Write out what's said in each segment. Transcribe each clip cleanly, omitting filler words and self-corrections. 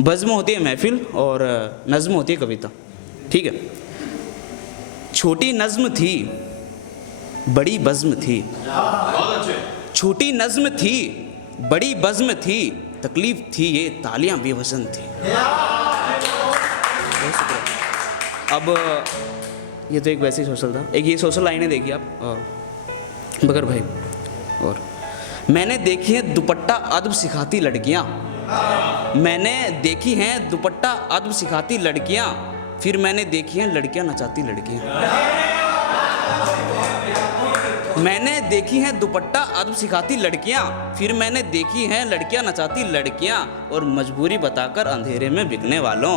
बज़्म होती है महफिल और नज़्म होती है कविता। ठीक है। छोटी नज़्म थी, बड़ी बज़्म थी। छोटी नज़्म थी, बड़ी बज़्म थी, तकलीफ़ थी ये तालियां बेवज़न थी। अब ये तो एक वैसे ही सोशल था। एक ये सोशल लाइनें देखिए आप बकर भाई। और मैंने देखी है दुपट्टा अदब सिखाती लड़कियां, मैंने देखी हैं दुपट्टा अदब सिखाती लड़कियां, फिर मैंने देखी हैं लड़कियां नचाती लड़कियां। मैंने देखी हैं दुपट्टा अदब सिखाती लड़कियां, फिर मैंने देखी हैं लड़कियां नचाती लड़कियां, और मजबूरी बताकर अंधेरे में बिकने वालों,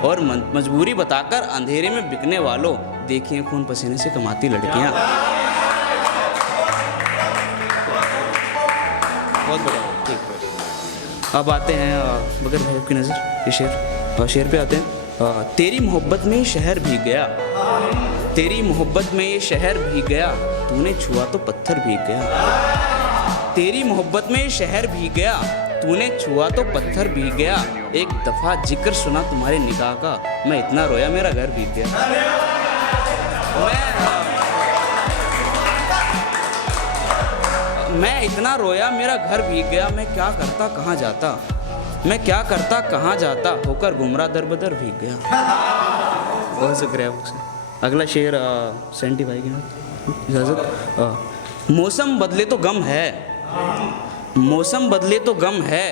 और मजबूरी बताकर अंधेरे में बिकने वालों, देखी हैं खून पसीने से कमाती लड़कियां। बहुत बढ़िया। ठीक। अब आते हैं बकर भाई की नज़र ये शेर पे आते हैं। तेरी मोहब्बत में शहर भीग गया, तेरी मोहब्बत में ये शहर भीग गया, तूने छुआ तो पत्थर भीग गया। तेरी मोहब्बत में शहर भीग गया, तूने छुआ तो पत्थर भीग गया, एक दफ़ा जिक्र सुना तुम्हारे निकाह का, मैं इतना रोया मेरा घर भीग गया। मैं इतना रोया मेरा घर भीग गया, मैं क्या करता कहाँ जाता, मैं क्या करता कहाँ जाता, होकर गुमराह दर बदर भीग गया। बहुत शुक्रिया। अगला शेर सेंटी भाई की इजाज़त। मौसम बदले तो गम है, मौसम बदले तो गम है,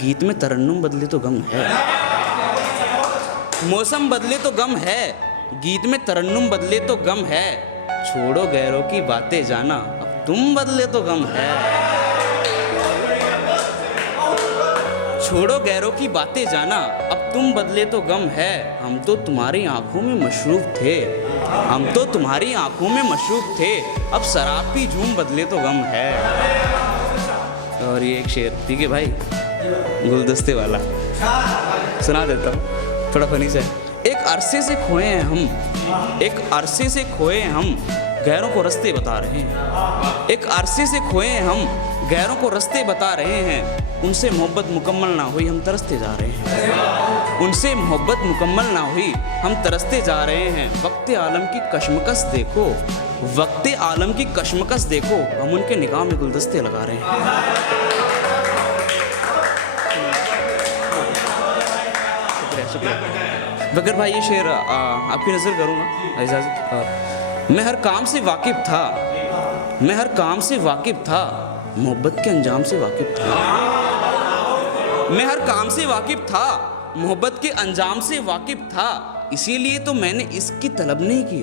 गीत में तरन्नुम बदले तो गम है। मौसम बदले तो गम है, गीत में तरन्नुम बदले तो गम है, छोड़ो गैरों की बातें जाना, अब तुम बदले तो गम है। छोड़ो गैरों की बातें जाना, अब तुम बदले तो गम है, हम तो तुम्हारी आंखों में मशरूफ थे, हम तो तुम्हारी आंखों में मशरूफ थे, अब शराब की झूम बदले तो गम है। और ये एक शेर, ठीक है भाई, गुलदस्ते वाला सुना देता हूँ, थोड़ा फनी सा है। एक अरसे से खोए हैं हम, एक अरसे से खोए हैं हम, गैरों को रास्ते बता रहे हैं। एक अरसे से खोए हैं हम, गैरों को रास्ते बता रहे हैं, उनसे मोहब्बत मुकम्मल ना हुई हम तरसते जा रहे हैं, उनसे मोहब्बत मुकम्मल ना हुई हम तरसते जा रहे हैं। वक्ते आलम की कशमकश देखो, वक्ते आलम की कशमकश देखो, हम उनके निगाह में गुलदस्ते लगा रहे हैं। शुक्रिया शुक्रिया। बकर भाई ये शेर आपकी नज़र करूँगा इजाज़त। मैं हर काम से वाकिफ़ था, मैं हर काम से वाकिफ़ था, मोहब्बत के अंजाम से वाकिफ़ था। मैं हर काम से वाकिफ़ था, मोहब्बत के अंजाम से वाकिफ़ था, इसीलिए तो मैंने इसकी तलब नहीं की,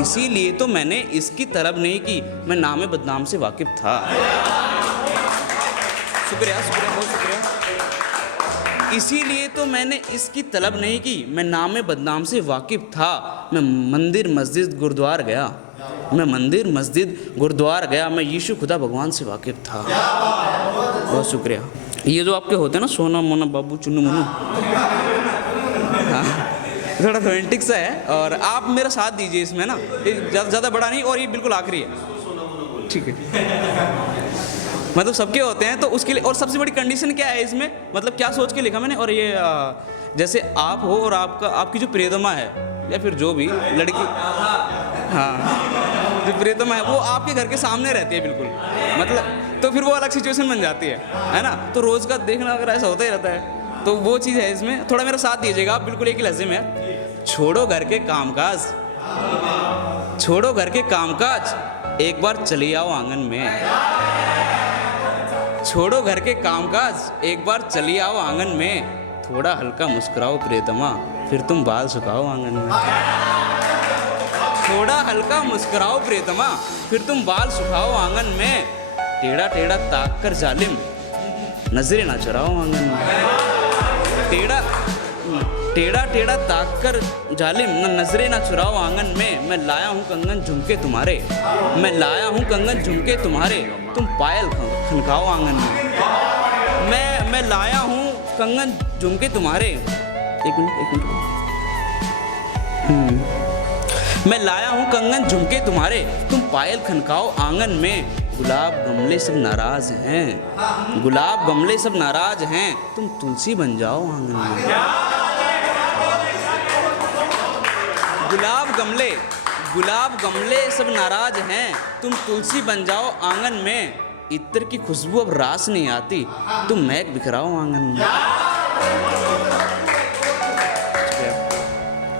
इसीलिए तो मैंने इसकी तलब नहीं की, मैं नाम बदनाम से वाकिफ़ था। शुक्रिया शुक्रिया बहुत शुक्रिया। इसीलिए तो मैंने इसकी तलब नहीं की, मैं नाम बदनाम से वाकिफ़ था, मैं मंदिर मस्जिद गुरुद्वार गया, मैं मंदिर मस्जिद गुरुद्वार गया, मैं यीशु खुदा भगवान से वाकिफ़ था। बहुत शुक्रिया। ये जो आपके होते हैं ना सोना मोना बाबू चुन्नू मुन्नू, हाँ थोड़ा रोमांटिक सा है, और आप मेरा साथ दीजिए इसमें ना, ज़्यादा बड़ा नहीं, और ये बिल्कुल आखिरी है, ठीक है। मतलब सबके होते हैं तो उसके लिए, और सबसे बड़ी कंडीशन क्या है इसमें, मतलब क्या सोच के लिखा मैंने, और ये जैसे आप हो और आपकी जो प्रियतमा है या फिर जो भी लड़की, हाँ जो प्रियतमा है वो आपके घर के सामने रहती है बिल्कुल, मतलब तो फिर वो अलग सिचुएशन बन जाती है ना। तो रोज़ का देखना अगर ऐसा होता ही रहता है, तो वो चीज़ है इसमें। थोड़ा मेरा साथ दीजिएगा आप, बिल्कुल एक ही लहजे में। छोड़ो घर के कामकाज, छोड़ो घर के कामकाज, एक बार चली आओ आंगन में। छोड़ो घर के कामकाज, एक बार चली आओ आंगन में, थोड़ा हल्का मुस्कुराओ प्रियतमा, फिर तुम बाल सुखाओ आंगन में। थोड़ा हल्का मुस्कुराओ प्रियतमा, फिर तुम बाल सुखाओ आंगन में, टेढ़ा टेढ़ा ताक कर जालिम, नजरें ना चुराओ आंगन में। टेढ़ा टेढ़ा ताक कर जालिम, नजरें ना चुराओ आंगन में, मैं लाया हूँ कंगन झुमके तुम्हारे, मैं लाया हूँ कंगन झुमके तुम्हारे, तुम पायल खनकाओ आंगन में। मैं लाया हूँ कंगन झुमके तुम्हारे, एक मिनट मैं लाया हूँ कंगन झुमके तुम्हारे, तुम पायल खनकाओ आंगन में, गुलाब गमले सब नाराज हैं, गुलाब गमले सब नाराज हैं, तुम तुलसी बन जाओ आंगन में। गुलाब गमले सब नाराज हैं, तुम तुलसी बन जाओ आंगन में। इत्र की खुशबू अब रास नहीं आती, तुम महक बिखराओ आंगन में।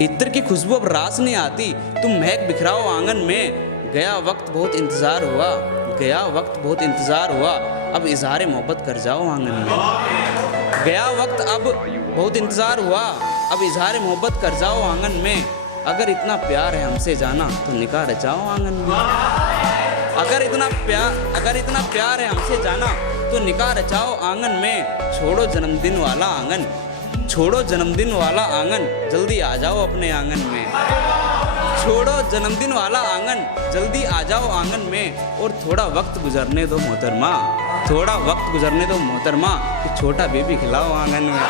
इत्र की खुशबू अब रास नहीं आती, तुम महक बिखराओ आंगन में। गया वक्त बहुत इंतजार हुआ, गया वक्त बहुत इंतजार हुआ, अब इजहार मोहब्बत कर जाओ आंगन में। गया वक्त अब बहुत इंतजार हुआ, अब इजहार मोहब्बत कर जाओ आंगन में। अगर इतना प्यार है हमसे जाना तो निकाह रचाओ आंगन में। अगर इतना प्यार है हमसे जाना तो निकाह रचाओ आंगन में। छोड़ो जन्मदिन वाला आंगन, छोड़ो जन्मदिन वाला आंगन, जल्दी आ जाओ अपने आंगन में। छोड़ो जन्मदिन वाला आंगन, जल्दी आ जाओ आंगन में। और थोड़ा वक्त गुजरने दो मोहतरमा, थोड़ा वक्त गुजरने दो मोहतरमा, कि छोटा बेबी खिलाओ आंगन में।